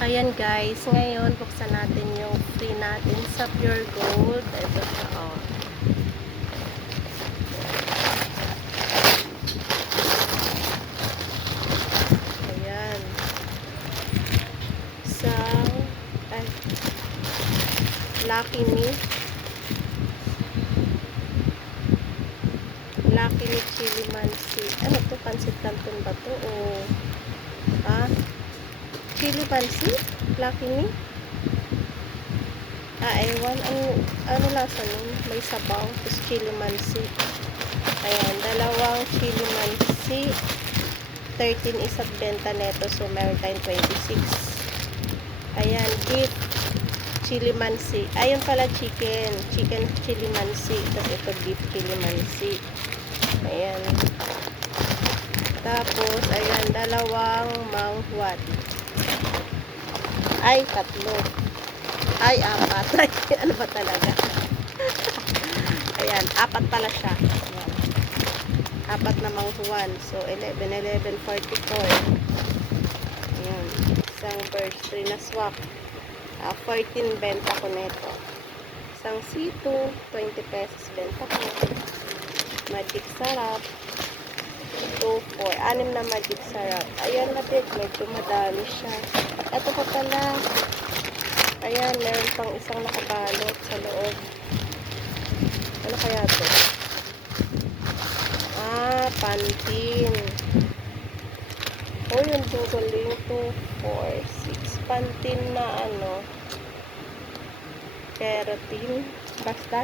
Ayan guys, ngayon buksan natin yung free natin sa Pure Gold. Ito siya, oh. Ayan. Sa Lucky Me. Lucky Me Chili Mansi. Ano to? Pansit Canton ba to? O Chili Mansi? Lucky Me? Ewan. Ano lasa nun? May sabaw. Tapos Chili Mansi. Ayan. Dalawang Chili Mansi. 13 isang benta neto. So, meron tayong 26. Ayan. Beef Chili Mansi. Ayun pala chicken. Chicken Chili Mansi. Tapos ito beef Chili Mansi. Ayan. Tapos, ayan. Dalawang manghuat. Ay, tatlo. Ay, apat. Ano ba talaga? Ayan, apat pala siya. Ayan. Apat na manghuan. So, 11.44. Ayan. Isang burst 3 na swak. 14 benta ko nito. Isang C2, 20 pesos benta ko. Magic sarap. 2, 4. 6 na magic sarap. Ayan, natin. Medyo madami siya. Ito pa pala. Ayan, meron pang isang nakabalot sa loob. Ano kaya to? Pantin. Oh, yung dugaling 2, 4, 6. Pantin na ano. Keratin. Basta.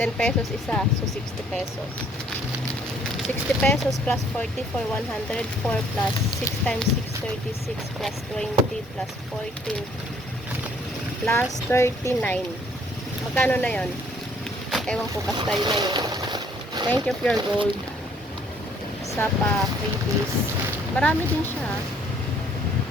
10 pesos isa. So, 60 pesos. 60 pesos plus 40 for 104 plus 6 times 6, 36 plus 20 plus 14 plus 39. Magkano na yon? Ewan ko, basta yun na yun. Thank you, Pure Gold. Sa pa freebies. Marami din siya.